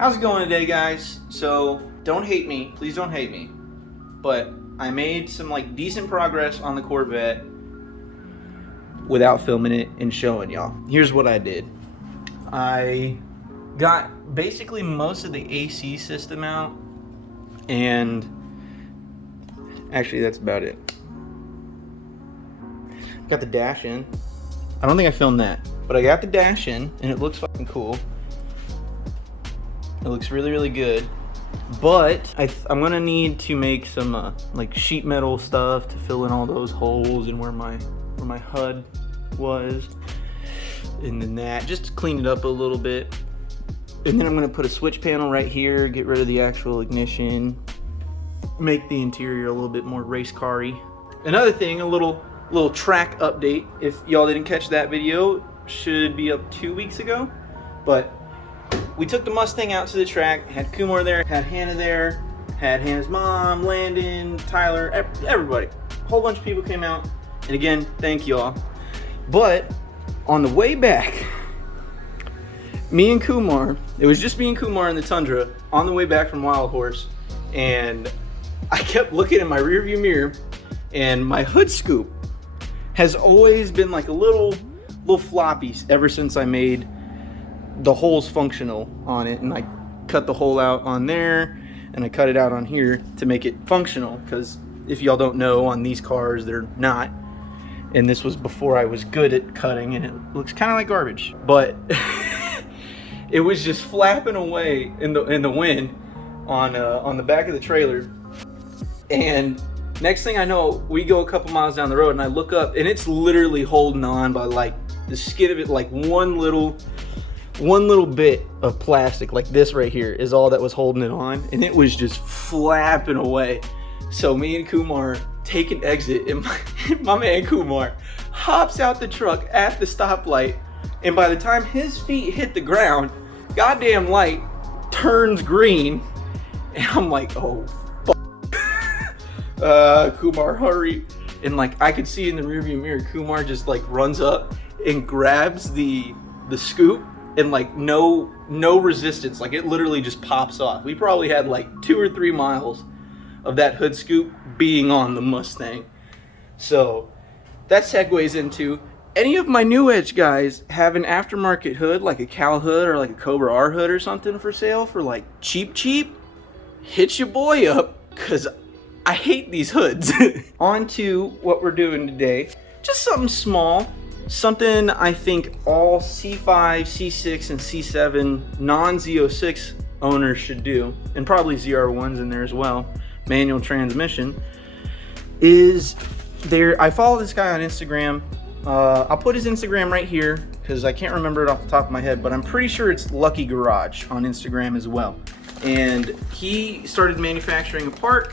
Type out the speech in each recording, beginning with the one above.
How's it going today, guys? So don't hate me, please don't hate me, but I made some like decent progress on the Corvette without filming it and showing y'all. Here's what I did. I got basically most of the AC system out, and actually that's about it. Got the dash in. I don't think I filmed that, but I got the dash in and it looks fucking cool. It looks really, really good. But I'm gonna need to make some like sheet metal stuff to fill in all those holes and where my HUD was, and then that, just to clean it up a little bit. And then I'm gonna put a switch panel right here, get rid of the actual ignition, make the interior a little bit more race car-y. Another thing, a little track update. If y'all didn't catch that video, should be up 2 weeks ago, but we took the Mustang out to the track, had Kumar there, had Hannah there, had Hannah's mom, Landon, Tyler, everybody. A whole bunch of people came out, and again, thank y'all. But on the way back, me and Kumar, it was just me and Kumar in the Tundra on the way back from Wild Horse, and I kept looking in my rearview mirror, and my hood scoop has always been like a little floppy ever since I made the holes functional on it, and I cut the hole out on there and I cut it out on here to make it functional, because if y'all don't know, on these cars they're not, and this was before I was good at cutting, and it looks kind of like garbage, but it was just flapping away in the wind on the back of the trailer. And next thing I know, we go a couple miles down the road and I look up and it's literally holding on by like the skin of it, like one little bit of plastic, like this right here is all that was holding it on, and it was just flapping away. So me and Kumar take an exit, and my man Kumar hops out the truck at the stoplight, and by the time his feet hit the ground, goddamn light turns green, and I'm like, oh fuck. Kumar, hurry. And like I could see in the rearview mirror, Kumar just like runs up and grabs the scoop, and like no resistance, like it literally just pops off. We probably had like 2 or 3 miles of that hood scoop being on the Mustang. So that segues into, any of my New Edge guys have an aftermarket hood, like a Cal hood or like a Cobra R hood or something for sale for like cheap, hit your boy up, because I hate these hoods. On to what we're doing today. Just something small. Something I think all C5, C6, and C7 non-Z06 owners should do, and probably ZR1s in there as well, manual transmission, is there. I follow this guy on Instagram. I'll put his Instagram right here because I can't remember it off the top of my head, but I'm pretty sure it's Lucky Garage on Instagram as well. And he started manufacturing a part,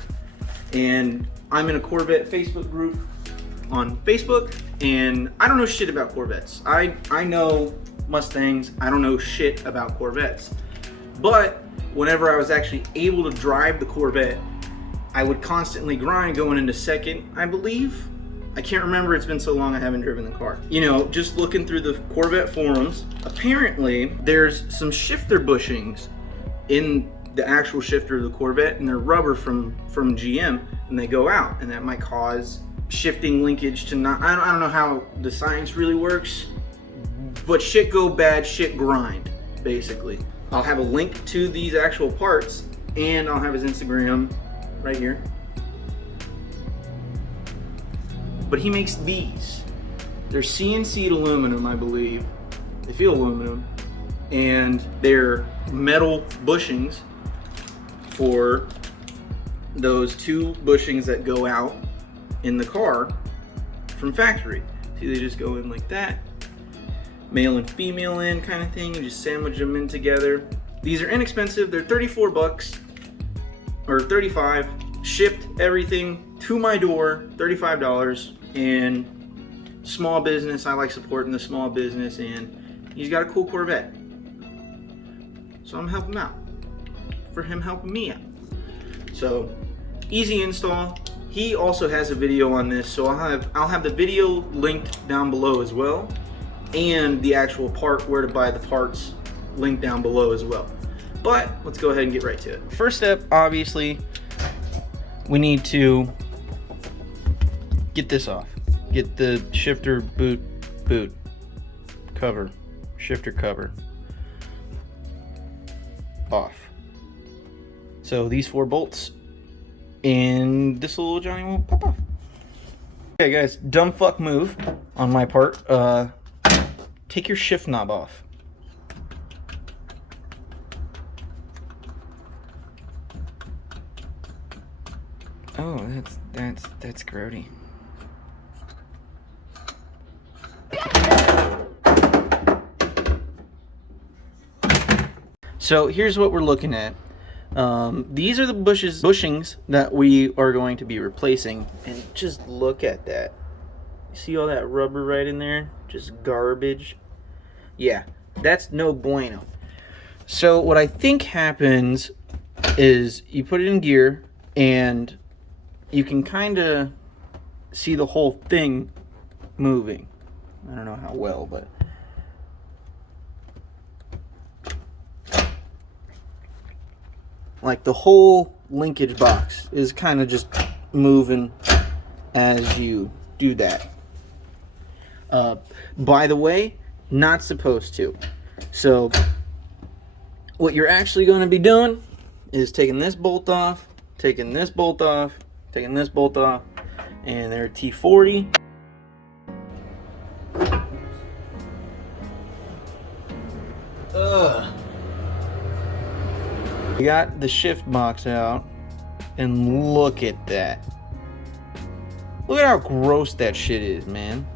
and I'm in a Corvette Facebook group on Facebook, and I don't know shit about Corvettes. I know Mustangs, I don't know shit about Corvettes. But whenever I was actually able to drive the Corvette, I would constantly grind going into second, I believe. I can't remember, it's been so long I haven't driven the car. You know, just looking through the Corvette forums, apparently there's some shifter bushings in the actual shifter of the Corvette, and they're rubber from GM, and they go out, and that might cause shifting linkage to not, I don't know how the science really works, but shit go bad, shit grind, basically. I'll have a link to these actual parts, and I'll have his Instagram right here. But he makes these. They're CNC'd aluminum, I believe. They feel aluminum, and they're metal bushings for those 2 bushings that go out in the car from factory. See, they just go in like that, male and female in kind of thing, and just sandwich them in together. These are inexpensive. They're 34 bucks or 35, shipped everything to my door, $35. And small business, I like supporting the small business, and he's got a cool Corvette, so I'm helping him out for him helping me out. So easy install. He also has a video on this, so I'll have the video linked down below as well, and the actual part, where to buy the parts, linked down below as well. But let's go ahead and get right to it. First step, obviously, we need to get this off. Get the shifter boot cover, shifter cover off. So these 4 bolts and this little Johnny will pop off. Okay guys, dumb fuck move on my part. Take your shift knob off. Oh, that's grody. So here's what we're looking at. These are the bushings that we are going to be replacing, and just look at that. See all that rubber right in there? Just garbage. Yeah, that's no bueno. So what I think happens is you put it in gear and you can kind of see the whole thing moving. I don't know how well, but like the whole linkage box is kind of just moving as you do that. By the way, not supposed to. So what you're actually going to be doing is taking this bolt off, taking this bolt off, taking this bolt off, and they're T40. We got the shift box out, and look at that. Look at how gross that shit is, man.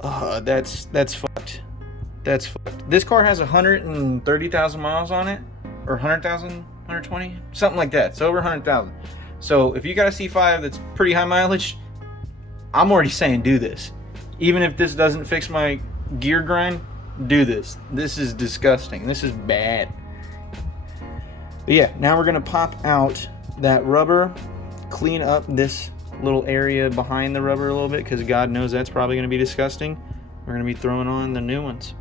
That's fucked. That's fucked. This car has 130,000 miles on it, or 100,000, 120, something like that. It's over 100,000. So if you got a C5 that's pretty high mileage, I'm already saying do this. Even if this doesn't fix my gear grind, do this. This is disgusting. This is bad. But yeah, now we're gonna pop out that rubber, clean up this little area behind the rubber a little bit, because God knows that's probably gonna be disgusting. We're gonna be throwing on the new ones.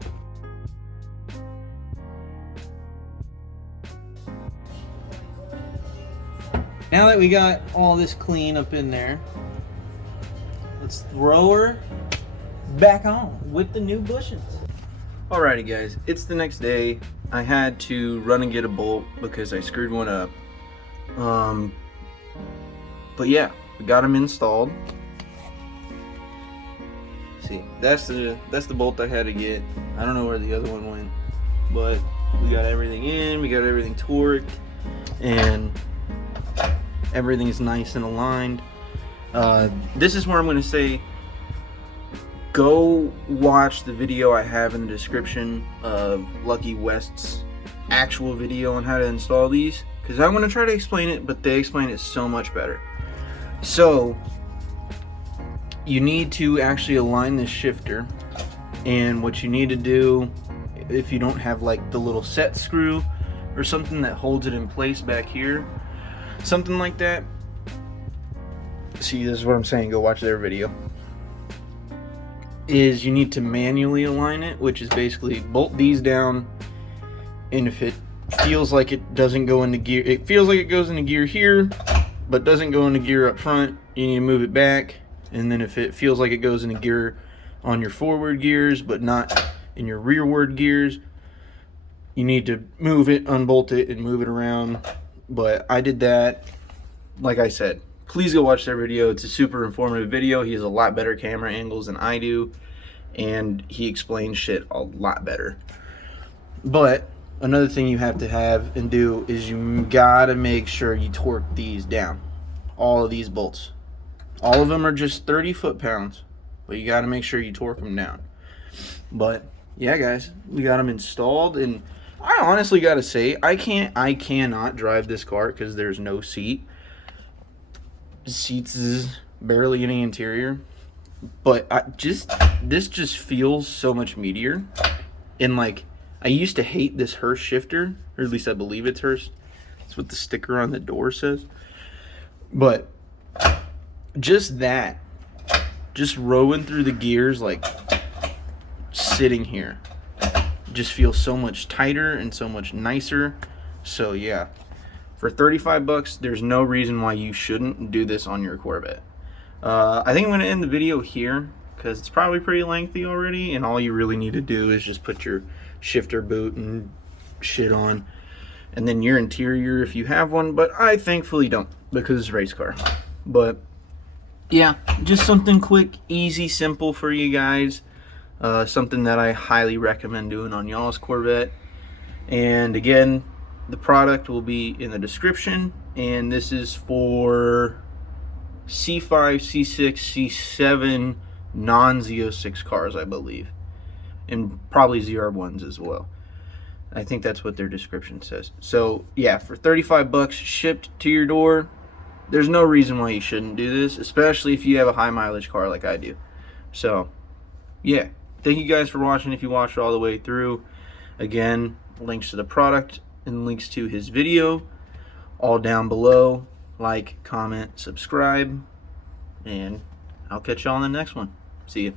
Now that we got all this clean up in there, let's throw her back on with the new bushings. Alrighty guys, it's the next day. I had to run and get a bolt because I screwed one up. But yeah, we got them installed. See, that's the bolt I had to get. I don't know where the other one went, but we got everything in, we got everything torqued, and everything's nice and aligned. This is where I'm going to say, go watch the video I have in the description of Lucky West's actual video on how to install these, because I'm going to try to explain it, but they explain it so much better. So you need to actually align this shifter, and what you need to do, if you don't have like the little set screw or something that holds it in place back here, something like that, see, this is what I'm saying, go watch their video, is you need to manually align it, which is basically bolt these down, and if it feels like it doesn't go into gear, it feels like it goes into gear here but doesn't go into gear up front, you need to move it back. And then if it feels like it goes into gear on your forward gears but not in your rearward gears, you need to move it, unbolt it, and move it around. But I did that. Like I said, please go watch their video. It's a super informative video. He has a lot better camera angles than I do, and he explains shit a lot better. But another thing you have to have and do is you gotta make sure you torque these down. All of these bolts. All of them are just 30 foot-pounds, but you gotta make sure you torque them down. But yeah guys, we got them installed, and I honestly gotta say, I cannot drive this car because there's no seat. Seats is barely any interior, but this just feels so much meatier. And like, I used to hate this Hurst shifter, or at least I believe it's Hurst. That's what the sticker on the door says. But just that, just rowing through the gears, like sitting here, just feels so much tighter and so much nicer. So yeah, for 35 bucks, there's no reason why you shouldn't do this on your Corvette. I think I'm going to end the video here because it's probably pretty lengthy already, and all you really need to do is just put your shifter boot and shit on, and then your interior if you have one, but I thankfully don't because it's a race car. But yeah, just something quick, easy, simple for you guys. Something that I highly recommend doing on y'all's Corvette. And again, the product will be in the description, and this is for C5, C6, C7 non-Z06 cars, I believe, and probably ZR1s as well. I think that's what their description says. So yeah, for 35 bucks shipped to your door, there's no reason why you shouldn't do this, especially if you have a high mileage car like I do. So yeah, thank you guys for watching. If you watched all the way through, again, links to the product and links to his video all down below. Like, comment, subscribe, and I'll catch y'all on the next one. See you.